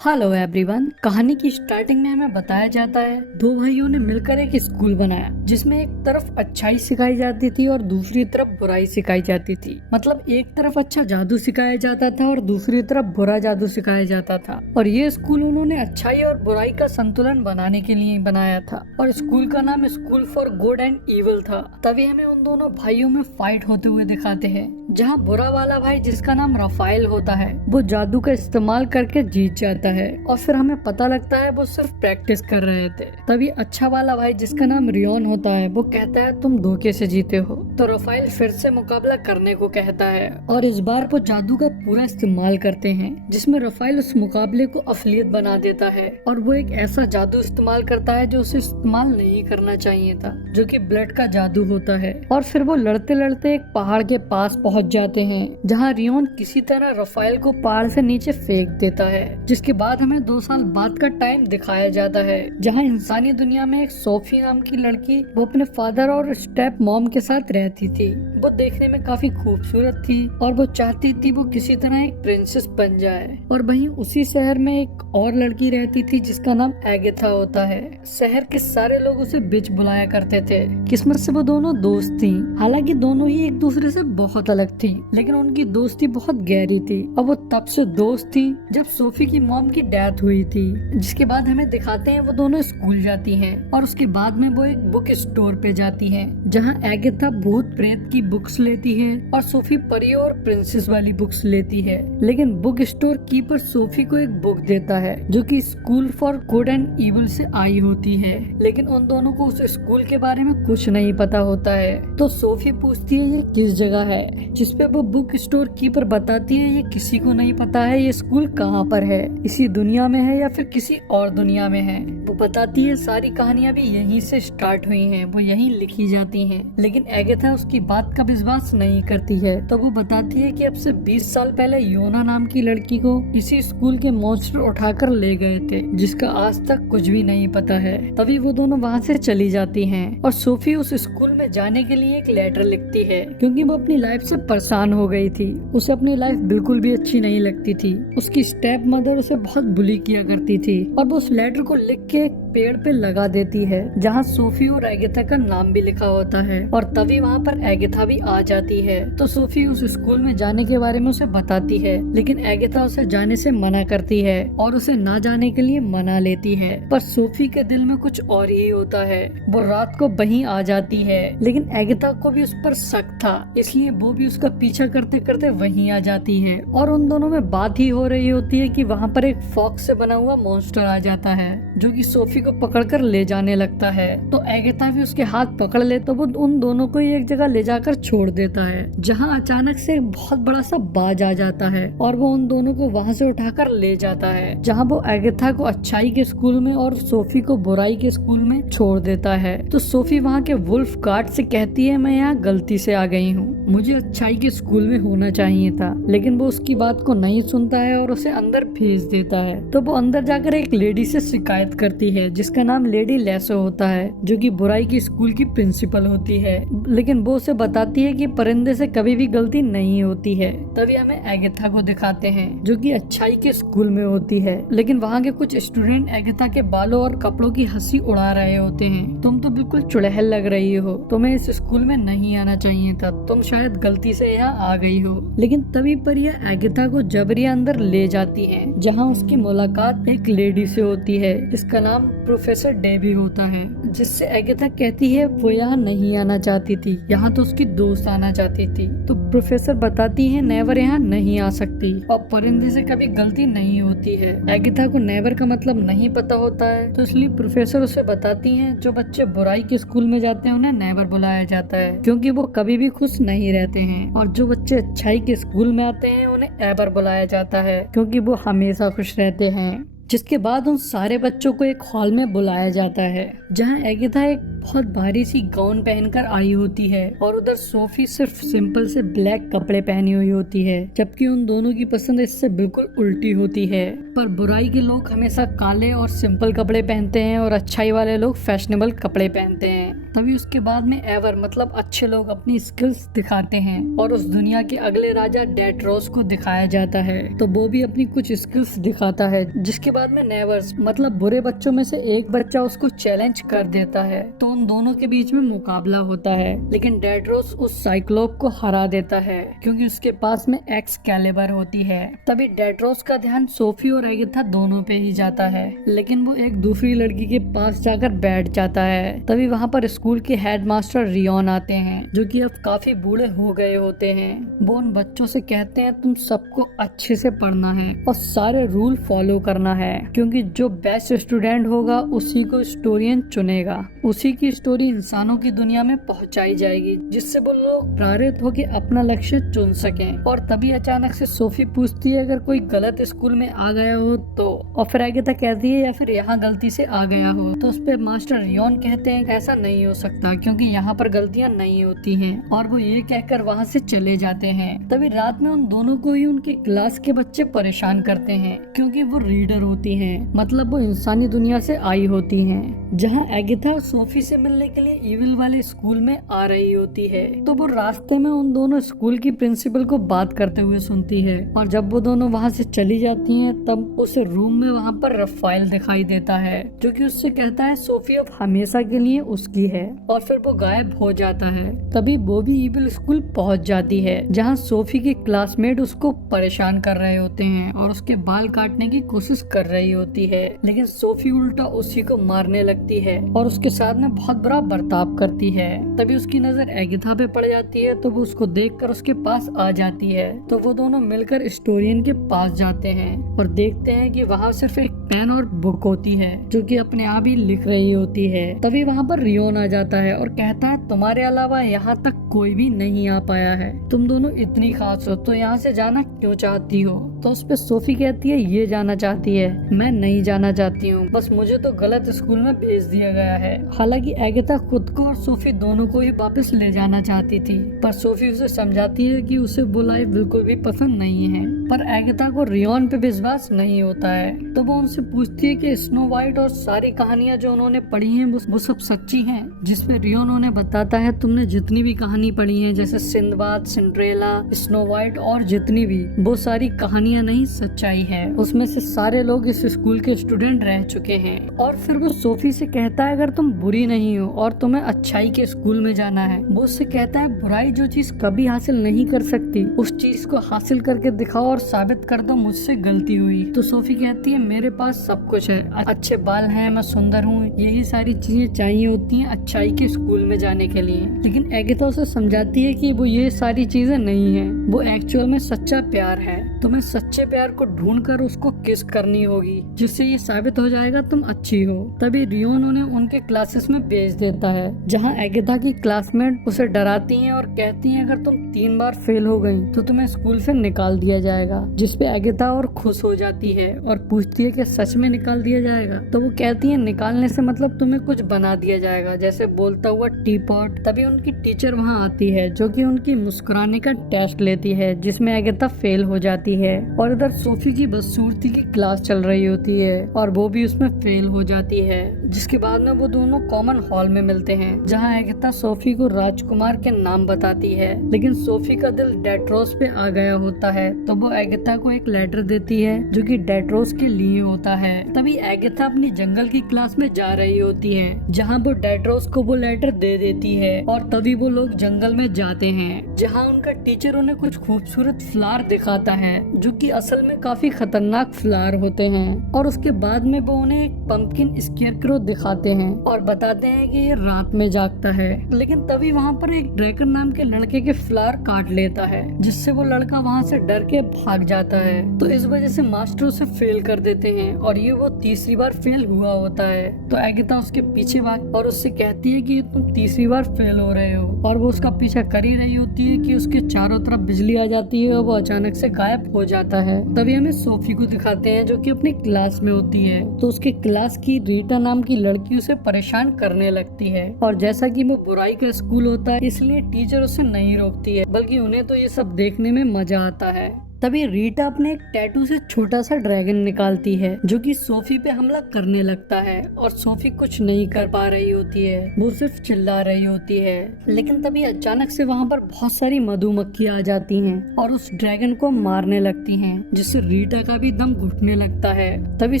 Hello everyone. कहानी की starting में हमें बताया जाता है दो भाइयों ने मिलकर एक स्कूल बनाया जिसमें एक तरफ अच्छाई सिखाई जाती थी और दूसरी तरफ बुराई सिखाई जाती थी। मतलब एक तरफ अच्छा जादू सिखाया जाता था और दूसरी तरफ बुरा जादू सिखाया जाता था। और ये स्कूल उन्होंने अच्छाई और बुराई का संतुलन बनाने के लिए बनाया था और स्कूल का नाम school for good and evil था। तभी हमें उन दोनों भाइयों में फाइट होते हुए दिखाते हैं, जहाँ बुरा वाला भाई जिसका नाम राफेल होता है वो जादू का इस्तेमाल करके जीत जाता है और फिर हमें पता लगता है वो सिर्फ प्रैक्टिस कर रहे थे। तभी अच्छा वाला भाई जिसका नाम रियोन होता है वो कहता है तुम धोखे से जीते हो। तो राफेल फिर से मुकाबला करने को कहता है और इस बार वो जादू का पूरा इस्तेमाल करते हैं जिसमें राफेल उस मुकाबले को असलियत बना देता है और वो एक ऐसा जादू इस्तेमाल करता है जो उसे इस्तेमाल नहीं करना चाहिए था, जो कि ब्लड का जादू होता है। और फिर वो लड़ते लड़ते एक पहाड़ के पास पहुंच जाते हैं जहां रियोन किसी तरह राफेल को पहाड़ से नीचे फेंक देता है। जिसके बाद हमें 2 साल बाद का टाइम दिखाया जाता है जहां इंसानी दुनिया में एक सोफी नाम की लड़की वो अपने फादर और स्टेप मॉम के साथ रहती थी। वो देखने में काफी खूबसूरत थी और वो चाहती थी वो किसी तरह एक प्रिंसेस बन जाए। और वहीं उसी शहर में एक और लड़की रहती थी जिसका नाम एगेथा होता है। शहर के सारे लोग उसे बिच बुलाया करते थे। किस्मत से वो दोनों दोस्त थी। हालांकि दोनों ही एक दूसरे से बहुत अलग थी, लेकिन उनकी दोस्ती बहुत गहरी थी और वो तब से दोस्त थी जब सोफी की मॉम की डेथ हुई थी। जिसके बाद हमें दिखाते हैं वो दोनों स्कूल जाती हैं और उसके बाद में वो एक बुक स्टोर पे जाती हैं जहां एगेथा भूत प्रेत की बुक्स लेती है और सोफी परी और प्रिंसेस वाली बुक्स लेती है। लेकिन बुक स्टोर कीपर सोफी को एक बुक देता है जो कि school for good and evil से आई होती है, लेकिन उन दोनों को उस स्कूल के बारे में कुछ नहीं पता होता है। तो सोफी पूछती है ये किस जगह है, जिसपे वो बुक स्टोर कीपर बताती है ये किसी को नहीं पता है ये स्कूल कहाँ पर है, इसी दुनिया में है या फिर किसी और दुनिया में है। वो बताती है सारी कहानियां भी यहीं से स्टार्ट हुई हैं, वो यहीं लिखी जाती हैं। लेकिन एगेथा उसकी बात का विश्वास नहीं करती है। तो वो बताती है कि अब से 20 साल पहले योना नाम की लड़की को इसी स्कूल के मॉन्स्टर उठाकर ले गए थे जिसका आज तक कुछ भी नहीं पता है। तभी वो दोनों वहाँ से चली जाती हैं और सोफी उस स्कूल में जाने के लिए एक लेटर लिखती है क्योंकि वो अपनी लाइफ से परेशान हो गई थी। उसे अपनी लाइफ बिल्कुल भी अच्छी नहीं लगती थी। उसकी स्टेप मदर उसे बहुत बुली किया करती थी और वो उस लेटर को लिख के पेड़ पे लगा देती है जहाँ सोफी और एगेथा का नाम भी लिखा होता है। और तभी वहाँ पर एगेथा भी आ जाती है। तो सोफी उस स्कूल में जाने के बारे में उसे बताती है, लेकिन एगेथा उसे जाने से मना करती है और उसे ना जाने के लिए मना लेती है। पर सोफी के दिल में कुछ और ही होता है। वो रात को वहीं आ जाती है, लेकिन एगेथा को भी उस पर शक था, इसलिए वो भी उसका पीछा करते करते वहीं आ जाती है। और उन दोनों में बात ही हो रही होती है कि वहाँ पर एक फॉक्स से बना हुआ मॉन्स्टर आ जाता है जो कि सोफी को पकड़कर ले जाने लगता है। तो एगेथा भी उसके हाथ पकड़ ले तो वो उन दोनों को एक जगह ले जाकर छोड़ देता है जहां अचानक से एक बहुत बड़ा सा बाज आ जाता है और वो उन दोनों को वहां से उठाकर ले जाता है जहां वो एगेथा को अच्छाई के स्कूल में और सोफी को बुराई के स्कूल में छोड़ देता है। तो सोफी वहां के वुल्फ गार्ड से कहती है मैं यहाँ गलती से आ गई हूँ, मुझे अच्छाई के स्कूल में होना चाहिए था। लेकिन वो उसकी बात को नहीं सुनता है और उसे अंदर भेज देता है। तो वो अंदर जाकर एक लेडी से शिकायत करती है जिसका नाम लेडी लेसो होता है जो कि बुराई की स्कूल की प्रिंसिपल होती है। लेकिन वो उसे बताती है कि परिंदे से कभी भी गलती नहीं होती है। तभी हमें एगेथा को दिखाते हैं जो कि अच्छाई के स्कूल में होती है, लेकिन वहाँ के कुछ स्टूडेंट एगेथा के बालों और कपड़ों की हंसी उड़ा रहे होते हैं। तुम तो बिल्कुल चुड़ैल लग रही हो, तुम्हें इस स्कूल में नहीं आना चाहिए था, तुम शायद गलती से यहाँ आ गई हो। लेकिन तभी परिया एगेथा को जबरिया अंदर ले जाती है जहाँ उसकी मुलाकात एक लेडी से होती है जिसका नाम प्रोफेसर डेबी होता है, जिससे एगेथा कहती है वो यहाँ नहीं आना चाहती थी, यहाँ तो उसकी दोस्त आना चाहती थी। तो प्रोफेसर बताती है नेवर यहाँ नहीं आ सकती और परिंदे से कभी गलती नहीं होती है। एगेथा को नेवर का मतलब नहीं पता होता है, तो इसलिए प्रोफेसर उसे बताती हैं जो बच्चे बुराई के स्कूल में जाते हैं उन्हें नेवर बुलाया जाता है क्योंकि वो कभी भी खुश नहीं रहते हैं, और जो बच्चे अच्छाई के स्कूल में आते हैं उन्हें एवर बुलाया जाता है क्योंकि वो हमेशा खुश रहते हैं। जिसके बाद उन सारे बच्चों को एक हॉल में बुलाया जाता है जहां एगेथा एक बहुत भारी सी गाउन पहनकर आई होती है और उधर सोफी सिर्फ सिंपल से ब्लैक कपड़े पहनी हुई होती है, जबकि उन दोनों की पसंद इससे बिल्कुल उल्टी होती है। पर बुराई के लोग हमेशा काले और सिंपल कपड़े पहनते हैं और अच्छाई वाले लोग फैशनेबल कपड़े पहनते हैं। तभी उसके बाद में एवर मतलब अच्छे लोग अपनी स्किल्स दिखाते हैं और उस दुनिया के अगले राजा डेट्रोस को दिखाया जाता है। तो वो भी अपनी कुछ स्किल्स दिखाता है, जिसके बाद में नेवर्स मतलब बुरे बच्चों में से एक बच्चा उसको चैलेंज कर देता है। तो उन दोनों के बीच में मुकाबला होता है, लेकिन डेट्रोस उस साइक्लोप को हरा देता है क्योंकि उसके पास में एक्सकैलिबर होती है। तभी डेट्रोस का ध्यान सोफी और एगिथा दोनों पे ही जाता है, लेकिन वो एक दूसरी लड़की के पास जाकर बैठ जाता है। तभी वहाँ पर स्कूल के हेडमास्टर रियोन आते हैं, जो कि अब काफी बूढ़े हो गए होते हैं। वो उन बच्चों से कहते हैं तुम सबको अच्छे से पढ़ना है और सारे रूल फॉलो करना है, क्योंकि जो बेस्ट स्टूडेंट होगा उसी को स्टोरियन चुनेगा। उसी की स्टोरी इंसानों की दुनिया में पहुंचाई जाएगी, जिससे वो लोग प्रेरित होकर अपना लक्ष्य चुन सकें। और तभी अचानक से सोफी पूछती है अगर कोई गलत स्कूल में आ गया हो तो, और फिर एगिथा कहती है या फिर यहाँ गलती से आ गया हो। तो उस पे मास्टर रियोन कहते हैं ऐसा नहीं हो सकता क्योंकि यहाँ पर गलतियाँ नहीं होती हैं, और वो ये कहकर वहाँ से चले जाते हैं। तभी रात में उन दोनों को ही उनके क्लास के बच्चे परेशान करते हैं, क्योंकि वो रीडर होती हैं, मतलब वो इंसानी दुनिया से आई होती हैं, जहाँ एगिथा सोफी से मिलने के लिए इविल वाले स्कूल में आ रही होती है। तो वो रास्ते में उन दोनों स्कूल की प्रिंसिपल को बात करते हुए सुनती है, और जब वो दोनों वहाँ से चली जाती हैं तब उस रूम में वहाँ पर रफाइल दिखाई देता है, जो कि उससे कहता है सोफी अब हमेशा के लिए उसकी है, और फिर वो गायब हो जाता है। तभी वो भी इविल स्कूल पहुँच जाती है, जहाँ सोफी के क्लासमेट उसको परेशान कर रहे होते हैं और उसके बाल काटने की कोशिश कर रही होती है, लेकिन सोफी उल्टा उसी को मारने लगती है और उसके साथ में बहुत बुरा बर्ताव करती है। तभी उसकी नजर एगिथा पे पड़ जाती है, तो वो उसको देखकर उसके पास आ जाती है। तो वो दोनों मिलकर स्टोरियन के पास जाते हैं और देखते हैं कि वहाँ सिर्फ एक पेन और बुक होती है, जो कि अपने आप ही लिख रही होती है। तभी वहाँ पर रियोन आ जाता है और कहता है तुम्हारे अलावा यहाँ तक कोई भी नहीं आ पाया है, तुम दोनों इतनी खास हो तो यहाँ से जाना क्यों चाहती हो। तो उस पे सोफी कहती है ये जाना चाहती है, मैं नहीं जाना चाहती हूँ, बस मुझे तो गलत स्कूल में भेज दिया गया है। हालांकि एगिथा खुद को और सोफी दोनों को ही वापस ले जाना चाहती थी, पर सोफी उसे समझाती है कि उसे वो लाइफ बिल्कुल भी पसंद नहीं है। पर एगिथा को रियोन पे विश्वास नहीं होता है, तो वो उनसे पूछती है कि स्नो वाइट और सारी कहानियां जो उन्होंने पढ़ी हैं वो सब सच्ची हैं। जिसपे रियोन उन्हें बताता है तुमने जितनी भी कहानी पढ़ी है, जैसे सिंदबाद, सिंड्रेला, स्नो वाइट और जितनी भी, वो सारी कहानियां नहीं सच्चाई है। उसमें से सारे लोग इस स्कूल के स्टूडेंट रह चुके हैं। और फिर वो सोफी से कहता है अगर तुम बुरी नहीं हो और तुम्हें अच्छाई के स्कूल में जाना है। वो उससे कहता है बुराई जो चीज कभी हासिल नहीं कर सकती, उस चीज को हासिल करके दिखाओ और साबित कर दो मुझसे गलती हुई। तो सोफी कहती है मेरे पास सब कुछ है, अच्छे बाल हैं, मैं सुंदर हूँ, यही सारी चीजें चाहिए होती हैं अच्छाई के स्कूल में जाने के लिए। लेकिन एगिथा उसे समझाती है कि वो ये सारी चीजें नहीं है, वो एक्चुअल में सच्चा प्यार है। तुम्हें सच्चे प्यार को ढूंढकर उसको किस करनी होगी, जिससे ये साबित हो जाएगा तुम अच्छी हो। तभी रियोन उन्हें उनके क्लासेस में भेज देता है, जहाँ एगिथा की क्लासमेट उसे डराती हैं और कहती हैं अगर तुम 3 बार फेल हो गई तो तुम्हें स्कूल से निकाल दिया जाएगा। जिसपे एगिथा और खुश हो जाती है और पूछती है कि सच में निकाल दिया जाएगा। तो वो कहती है निकालने से मतलब तुम्हें कुछ बना दिया जाएगा, जैसे बोलता हुआ टी पॉट। तभी उनकी टीचर वहाँ आती है, जो कि उनकी मुस्कुराने का टेस्ट लेती है, जिसमें एगिथा फेल हो जाती है। और इधर सोफी की बदसूरती की क्लास चल रही होती है और वो भी उसमें फेल हो जाती है। जिसके बाद में वो दोनों कॉमन हॉल में मिलते हैं, जहाँ एगिथा सोफी को राजकुमार के नाम बताती है, लेकिन सोफी का दिल डेट्रोस पे आ गया होता है। तो वो एगिथा को एक लेटर देती है जो कि डेट्रोस के लिए होता है। तभी एगिथा अपनी जंगल की क्लास में जा रही होती है, जहाँ वो डेट्रोस को वो लेटर दे देती है। और तभी वो लोग जंगल में जाते हैं, जहाँ उनका टीचर उन्हें कुछ खूबसूरत फ्लावर दिखाता है, जो कि असल में काफी खतरनाक फ्लावर होते हैं। और उसके बाद में वो उन्हें एक पंपकिन स्केयरक्रो दिखाते हैं और बताते हैं कि ये रात में जागता है। लेकिन तभी वहाँ पर एक ड्रैकन नाम के लड़के के फ्लावर काट लेता है, जिससे वो लड़का वहाँ से डर के भाग जाता है। तो इस वजह से मास्टर उसे फेल कर देते हैं और ये वो तीसरी बार फेल हुआ होता है। तो एगिथा उसके पीछे भाग और उससे कहती है कि तुम तीसरी बार फेल हो रहे हो। और वो उसका पीछा कर ही रही होती है कि उसके चारों तरफ बिजली आ जाती है और वो अचानक से गायब हो जाता है। तभी हमें सोफी को दिखाते हैं, जो कि अपनी क्लास में होती है। तो उसके क्लास की रीटा नाम की लड़की उसे परेशान करने लगती है, और जैसा कि वो बुराई का स्कूल होता है इसलिए टीचर उसे नहीं रोकती है, बल्कि उन्हें तो ये सब देखने में मजा आता है। तभी रीटा अपने एक टैटू से छोटा सा ड्रैगन निकालती है जो कि सोफी पे हमला करने लगता है और सोफी कुछ नहीं कर पा रही होती है, वो सिर्फ चिल्ला रही होती है। लेकिन तभी अचानक से वहाँ पर बहुत सारी मधुमक्खी आ जाती हैं और उस ड्रैगन को मारने लगती हैं, जिससे रीटा का भी दम घुटने लगता है। तभी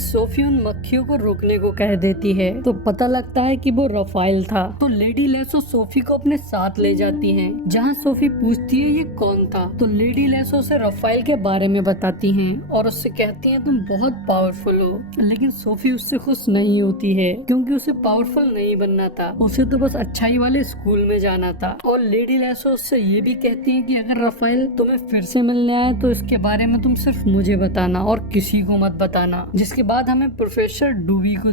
सोफी उन मक्खियों को रोकने को कह देती है तो पता लगता है कि वो रफाइल था। तो लेडी लेसो सोफी को अपने साथ ले जाती हैं, जहाँ सोफी पूछती है ये कौन था। तो लेडी लेसो से रफाइल के बारे में बताती हैं और उससे कहती हैं तुम बहुत पावरफुल हो। लेकिन सोफी उससे खुश नहीं होती है क्योंकि उसे पावरफुल नहीं बनना था, उसे तो बस अच्छाई वाले स्कूल में जाना था। और लेडी लेसो उससे ये भी कहती है कि अगर रफाइल तुम्हें फिर से मिलने आए तो इसके बारे में तुम सिर्फ मुझे बताना और किसी को मत बताना। जिसके बाद हमें प्रोफेसर डूबी को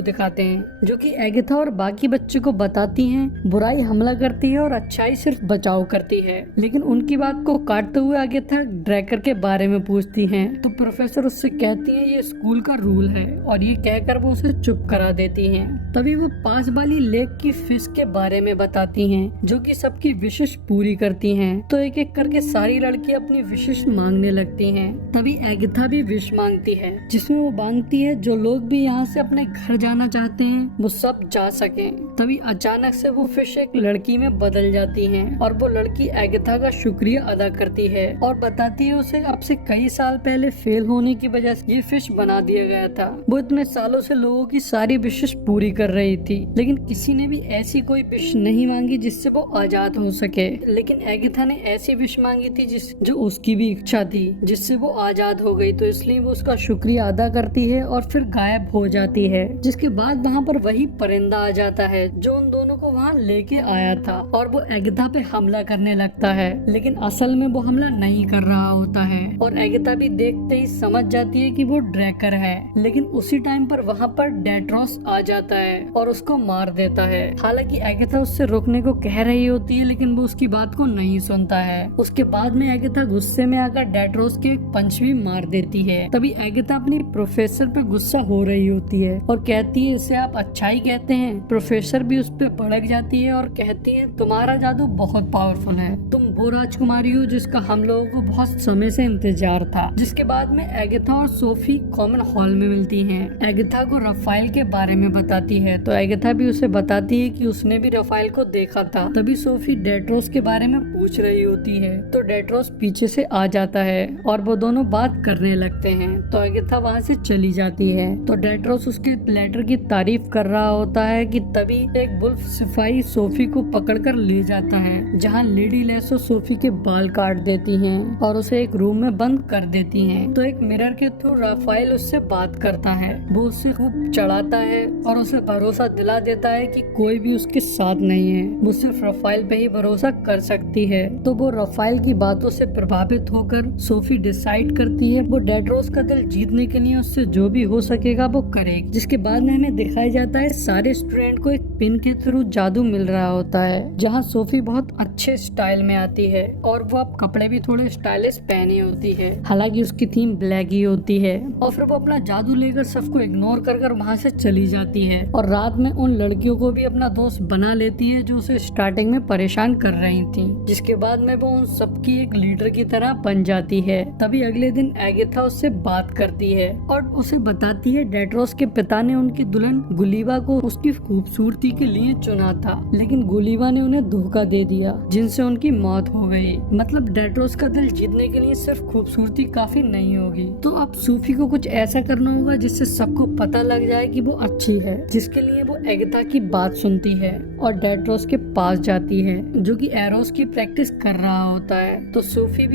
दिखाते हैं जो कि एगाथा और बाकी बच्चों को बताती हैं बुराई हमला करती है और अच्छाई सिर्फ बचाव करती है। लेकिन उनकी बात को काटते हुए एगाथा ड्रैकर के बारे में पूछती हैं तो प्रोफेसर उससे कहती हैं ये स्कूल का रूल है और ये कहकर वो उसे चुप करा देती हैं। तभी वो पास वाली लेक की फिश के बारे में बताती हैं जो कि सबकी विशेष पूरी करती हैं। तो एक एक करके सारी लड़कियां अपनी विशेष मांगने लगती हैं। तभी एगाथा भी विश मांगती है जिसमें वो मांगती है जो लोग भी यहाँ से अपने घर जाना चाहते हैं वो सब जा सकें। तभी अचानक से वो फिश एक लड़की में बदल जाती हैं और वो लड़की एगाथा का शुक्रिया अदा करती है और बताती है उसे अब से कई साल पहले फेल होने की वजह से ये फिश बना दिया गया था। वो इतने सालों से लोगों की सारी विशेष पूरी कर रही थी लेकिन किसी ने भी ऐसी कोई विश नहीं मांगी जिससे वो आजाद हो सके। लेकिन एगाथा ने ऐसी विश मांगी थी जो उसकी भी इच्छा थी जिससे वो आजाद हो गई। तो इसलिए वो उसका शुक्रिया अदा करती है और फिर गायब हो जाती है। जिसके बाद वहाँ पर वही परिंदा आ जाता है जो उन दोनों को वहाँ लेके आया था और वो एगाथा पे हमला करने लगता है। लेकिन असल में वो हमला नहीं कर रहा होता है और एगाथा भी देखते ही समझ जाती है कि वो ड्रैकर है। लेकिन उसी टाइम पर वहाँ पर डेट्रोस आ जाता है और उसको मार देता है। हालांकि एगाथा उससे रोकने को कह रही होती है लेकिन वो उसकी बात को नहीं सुनता है। उसके बाद में एगाथा गुस्से में आकर डेट्रोस के एक पंच भी मार देती है। तभी एगाथा अपनी प्रोफेसर पे गुस्सा हो रही होती है और कहती है इसे आप अच्छाई कहते हैं। प्रोफेसर भी उस पे भड़क जाती है और कहती है तुम्हारा जादू बहुत पावरफुल है, तुम वो राजकुमारी हो जिसका हम लोगों को बहुत समय से इंतजार था। जिसके बाद में एगाथा और सोफी कॉमन हॉल में मिलती हैं। एगाथा को रफाइल के बारे में बताती है तो एगाथा भी उसे बताती है कि उसने भी रफाइल को देखा था। तभी सोफी डेट्रोस के बारे में पूछ रही होती है तो डेट्रोस पीछे से आ जाता है और वो दोनों बात करने लगते हैं। तो एगाथा वहाँ से चली जाती है। तो डेट्रोस उसके लेटर की तारीफ कर रहा होता है कि तभी एक वुल्फ सिपाही सोफी को पकड़कर ले जाता है जहाँ लेडी लेसो सोफी के बाल काट देती हैं और उसे एक रूम में बंद कर देती हैं। तो एक मिरर के थ्रू राफाइल उससे बात करता है, वो उससे खूब चढ़ाता है और उसे भरोसा दिला देता है कि कोई भी उसके साथ नहीं है, वो सिर्फ रफाइल पे ही भरोसा कर सकती है। तो वो रफाइल की बातों से प्रभावित होकर सोफी डिसाइड करती है वो डेट्रोस का दिल जीतने के लिए उससे जो भी हो सकेगा वो करेगी। जिसके बाद में हमें दिखाया जाता है सारे स्टूडेंट को एक पिन के थ्रू जादू मिल रहा होता है जहाँ सोफी बहुत अच्छे स्टाइल में आती है और वो अब कपड़े भी थोड़े स्टाइलिश पहनी होती है। हालांकि उसकी थीम ब्लैक ही होती है और फिर वो अपना जादू लेकर सबको इग्नोर कर वहाँ से चली जाती है और रात में उन लड़कियों को भी अपना दोस्त बना लेती है जो उसे स्टार्टिंग में परेशान कर रही थी। जिसके बाद में वो उन सबकी एक लीडर की तरह बन जाती है। तभी अगले दिन एगाथा उससे बात करती है और उसे बताती है डेट्रोस के पिता ने उनकी दुल्हन गुलीवा को उसकी खूबसूरती के लिए चुना था लेकिन गुलीवा ने उन्हें धोखा दे दिया जिनसे उनकी मौत हो गई। मतलब डेट्रोस का दिल जीतने के लिए सिर्फ खूबसूरती काफी नहीं होगी। तो अब सोफी को कुछ ऐसा करना होगा जिससे सबको पता लग जाए कि वो अच्छी है, जिसके लिए वो एगाथा की बात सुनती है और डेट्रोस के पास जाती है जो कि एरोस की प्रैक्टिस कर रहा होता है। तो सोफी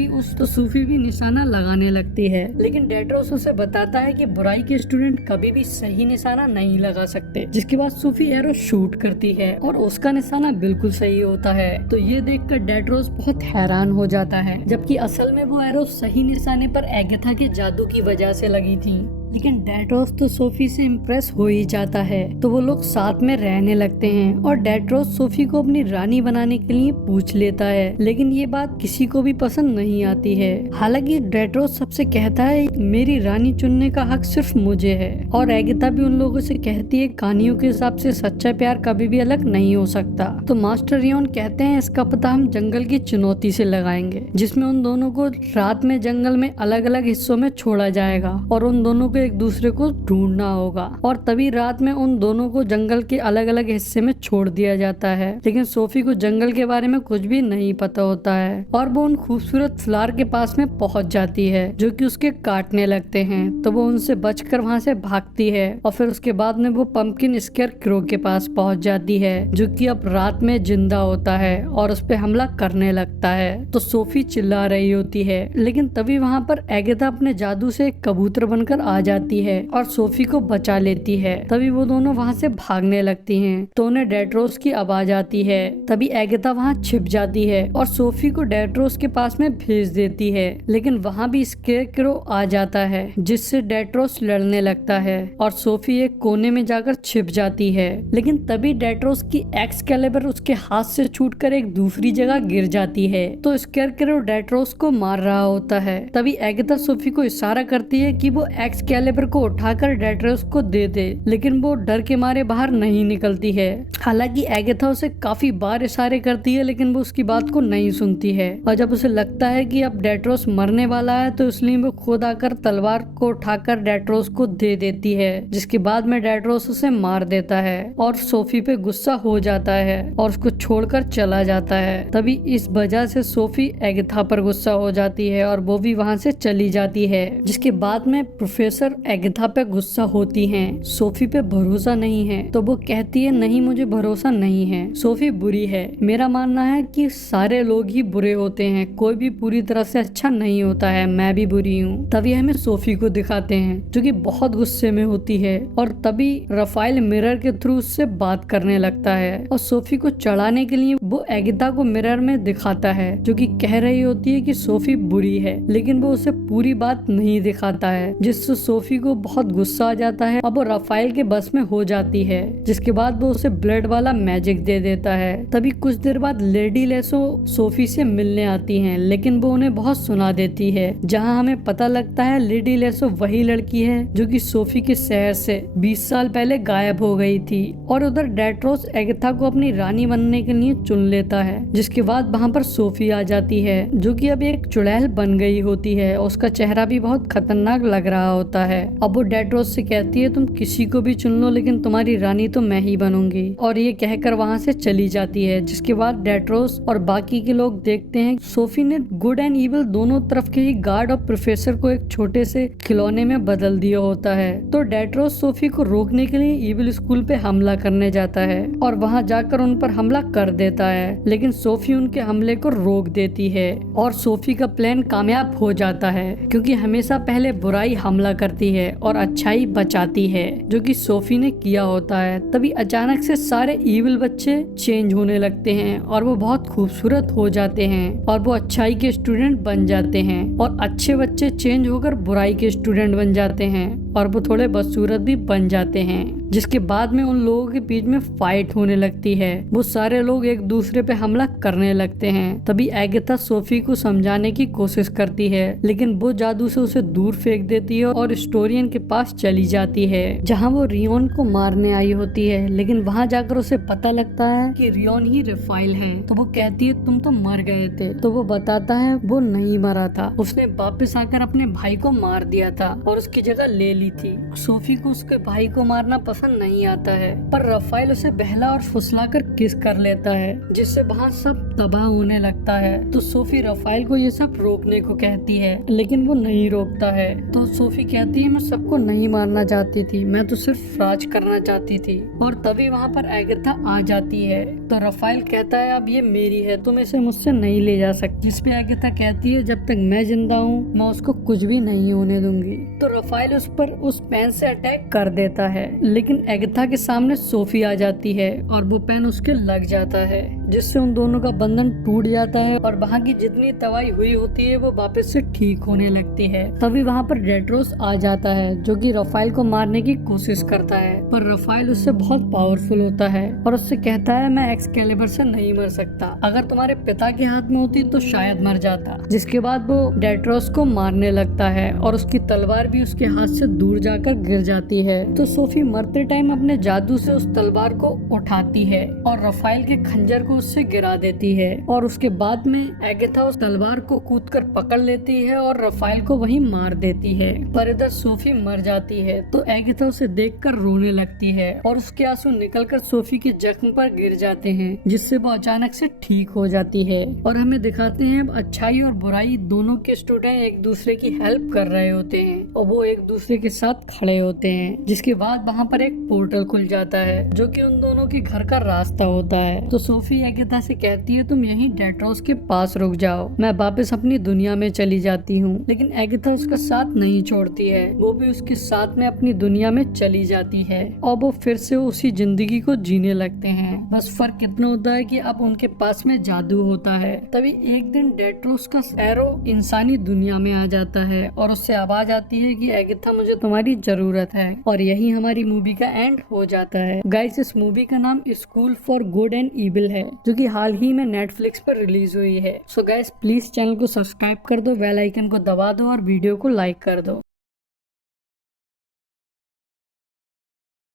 भी निशाना लगाने लगती है लेकिन डेट्रोस उसे बताता है कि बुराई के स्टूडेंट कभी भी सही निशाना नहीं लगा सकते। जिसके बाद सोफी एरो शूट करती है और उसका निशाना बिल्कुल सही होता है। तो ये देखकर डेट्रोस बहुत हैरान हो जाता है जबकि असल में वो एरो सही निशाने पर एगाथा के जादू की वजह से लगी थी। लेकिन डेट्रोस तो सोफी से इम्प्रेस हो ही जाता है, तो वो लोग साथ में रहने लगते हैं और डेट्रोस सोफी को अपनी रानी बनाने के लिए पूछ लेता है, लेकिन ये बात किसी को भी पसंद नहीं आती है। हालांकि डेट्रोस सबसे कहता है मेरी रानी चुनने का हक सिर्फ मुझे है, और एगिथा भी उन लोगों से कहती है कहानियों के हिसाब से सच्चा प्यार कभी भी अलग नहीं हो सकता। तो मास्टर रियोन कहते हैं इसका पता हम जंगल की चुनौती से लगाएंगे, जिसमें उन दोनों को रात में जंगल में अलग अलग हिस्सों में छोड़ा जाएगा और उन दोनों को एक दूसरे को ढूंढना होगा। और तभी रात में उन दोनों को जंगल के अलग अलग हिस्से में छोड़ दिया जाता है, लेकिन सोफी को जंगल के बारे में कुछ भी नहीं पता होता है और वो उन खूबसूरत फ्लावर के पास में पहुंच जाती है जो कि उसके काटने लगते हैं। तो वो उनसे बचकर वहां से भागती है और फिर उसके बाद में वो पंपकिन स्केरक्रो के पास पहुंच जाती है जो कि अब रात में जिंदा होता है और उस पे हमला करने लगता है। तो सोफी चिल्ला रही होती है, लेकिन तभी वहां पर एगिथा अपने जादू से एक कबूतर बनकर आ जाती है और सोफी को बचा लेती है। तभी वो दोनों वहां से भागने लगती हैं, तो उन्हें डेट्रोस की आवाज आती है। तभी एगिथा वहां छिप जाती है और सोफी को डेट्रोस के पास में भेज देती है, लेकिन वहां भी स्केरक्रो आ जाता है जिससे डेट्रोस लड़ने लगता है और सोफी एक कोने में जाकर छिप जाती है। लेकिन तभी डेट्रोस की एक्सकैलिबर उसके हाथ से छूटकर एक दूसरी जगह गिर जाती है, तो स्केरक्रो डेट्रोस को मार रहा होता है। तभी एगिथा सोफी को इशारा करती है कि वो एक्सकैलिबर को उठाकर डेट्रोस को दे दे, लेकिन वो डर के मारे बाहर नहीं निकलती है। हालांकि एगिथा उसे काफी बार इशारे करती है, लेकिन वो उसकी बात को नहीं सुनती है और जब उसे लगता है कि अब डेट्रोस मरने वाला है तो इसलिए वो खुद आकर तलवार को उठाकर डेट्रोस को दे देती है, जिसके बाद में डेट्रोस उसे मार देता है और सोफी पे गुस्सा हो जाता है और उसको छोड़कर चला जाता है। तभी इस वजह से सोफी एगिथा पर गुस्सा हो जाती है और वो भी वहाँ से चली जाती है, जिसके बाद में प्रोफेसर एगिथा पे गुस्सा होती हैं। सोफी पे भरोसा नहीं है, तो वो कहती है नहीं मुझे भरोसा नहीं है, सोफी बुरी है। मेरा मानना है कि सारे लोग ही बुरे होते हैं, कोई भी पूरी तरह से अच्छा नहीं होता है, मैं भी बुरी हूँ। तभी हमें सोफी को दिखाते हैं जो कि बहुत गुस्से में होती है और तभी रफाइल मिरर के थ्रू उससे बात करने लगता है और सोफी को चढ़ाने के लिए वो एगिथा को मिरर में दिखाता है जो कि कह रही होती है कि सोफी बुरी है, लेकिन वो उसे पूरी बात नहीं दिखाता है, जिससे सोफी को बहुत गुस्सा आ जाता है और वो रफाइल के बस में हो जाती है, जिसके बाद वो उसे ब्लड वाला मैजिक दे देता है। तभी कुछ देर बाद लेडी लेसो सोफी से मिलने आती हैं, लेकिन वो उन्हें बहुत सुना देती है, जहां हमें पता लगता है लेडी लेसो वही लड़की है जो कि सोफी के शहर से 20 साल पहले गायब हो गई थी। और उधर डेट्रोस एगिथा को अपनी रानी बनने के लिए चुन लेता है, जिसके बाद वहाँ पर सोफी आ जाती है जो कि अब एक चुड़ैल बन गई होती है। उसका चेहरा भी बहुत खतरनाक लग रहा होता है। अब वो डेट्रोस से कहती है तुम किसी को भी चुन लो, लेकिन तुम्हारी रानी तो मैं ही बनूंगी, और ये कहकर वहाँ से चली जाती है। जिसके बाद डेट्रोस और बाकी के लोग देखते हैं सोफी ने गुड एंड इविल दोनों तरफ के ही गार्ड और प्रोफेसर को एक छोटे से खिलौने में बदल दिया होता है। तो डेट्रोस सोफी को रोकने के लिए इविल स्कूल पे हमला करने जाता है और वहां जाकर उन पर हमला कर देता है, लेकिन सोफी उनके हमले को रोक देती है और सोफी का प्लान कामयाब हो जाता है, क्योंकि हमेशा पहले बुराई हमला करती है और अच्छाई बचाती है, जो कि सोफी ने किया होता है। तभी अचानक से सारे इविल बच्चे चेंज होने लगते हैं और वो बहुत खूबसूरत हो जाते हैं और वो अच्छाई के स्टूडेंट बन जाते हैं, और अच्छे बच्चे चेंज होकर बुराई के स्टूडेंट बन जाते हैं और वो थोड़े बदसूरत भी बन जाते हैं। जिसके बाद में उन लोगों के बीच में फाइट होने लगती है, वो सारे लोग एक दूसरे पे हमला करने लगते हैं। तभी एगिथा सोफी को समझाने की कोशिश करती है, लेकिन वो जादू से उसे दूर फेंक देती है और स्टोरियन के पास चली जाती है, जहाँ वो रियोन को मारने आई होती है। लेकिन वहाँ जाकर उसे पता लगता है कि रियोन ही रफाइल है, तो वो कहती है तुम तो मर गए थे, तो वो बताता है वो नहीं मरा था, उसने वापस आकर अपने भाई को मार दिया था और उसकी जगह ले ली थी। सोफी को उसके भाई को मारना पसंद नहीं आता है, पर रफाइल उसे बहला और फुसलाकर किस कर लेता है, जिससे वहाँ सब तबाह होने लगता है। तो सोफी रफाइल को ये सब रोकने को कहती है, लेकिन वो नहीं रोकता है। तो सोफी कहती है मैं सबको नहीं मारना चाहती थी, मैं तो सिर्फ राज करना चाहती थी। और तभी वहाँ पर एगिथा आ जाती है, तो रफाइल कहता है अब ये मेरी है, तुम इसे मुझसे नहीं ले जा सकती। जिसपे एगिथा कहती है जब तक मैं जिंदा हूँ मैं उसको कुछ भी नहीं होने दूंगी। तो रफाइल उस पर उस पेन से अटैक कर देता है, लेकिन एगिथा के सामने सोफी आ जाती है और वो पेन उसके लग जाता है, जिससे उन दोनों का बंधन टूट जाता है और वहाँ की जितनी तबाही हुई होती है वो वापस से ठीक होने लगती है। तभी वहाँ पर डेट्रोस आ जाता है जो कि रफाइल को मारने की कोशिश करता है, पर रफाइल उससे बहुत पावरफुल होता है और उससे कहता है मैं एक्सकैलिबर से नहीं मर सकता, अगर तुम्हारे पिता के हाथ में होती तो शायद मर जाता। जिसके बाद वो डेट्रोस को मारने लगता है और उसकी तलवार भी उसके हाथ से दूर जाकर गिर जाती है। तो सोफी मरते टाइम अपने जादू से उस तलवार को उठाती है और रफाइल के खंजर को उससे गिरा देती है और उसके बाद में एगाथा उस तलवार को कूदकर पकड़ लेती है और रफाइल को वहीं मार देती है। पर इधर सोफी मर जाती है तो एगाथा उसे देखकर रोने लगती है और उसके आंसू निकलकर सोफी के जख्म पर गिर जाते हैं, जिससे वो अचानक से ठीक हो जाती है। और हमें दिखाते हैं अब अच्छाई और बुराई दोनों के स्टूडेंट एक दूसरे की हेल्प कर रहे होते हैं और वो एक दूसरे के साथ खड़े होते हैं। जिसके बाद वहाँ पर एक पोर्टल खुल जाता है जो कि उन दोनों के घर का रास्ता होता है। तो सोफी एगाथा से कहती है तुम यहीं डेट्रोस के पास रुक जाओ, मैं वापस अपनी दुनिया में चली जाती हूँ। लेकिन एगाथा उसका साथ नहीं छोड़ती है, वो भी उसके साथ में अपनी दुनिया में चली जाती है और वो फिर से उसी जिंदगी को जीने लगते हैं। बस फर्क इतना होता है कि अब उनके पास में जादू होता है। तभी एक दिन डेट्रोस का एरो इंसानी दुनिया में आ जाता है और उससे आवाज आती है कि एगाथा मुझे तुम्हारी जरूरत है। और यही हमारी मूवी का एंड हो जाता है। गाइस इस मूवी का नाम school for good and evil है जो कि हाल ही में नेटफ्लिक्स पर रिलीज हुई है। सो गाइस प्लीज चैनल को सब्सक्राइब कर दो, बेल आइकन को दबा दो और वीडियो को लाइक कर दो।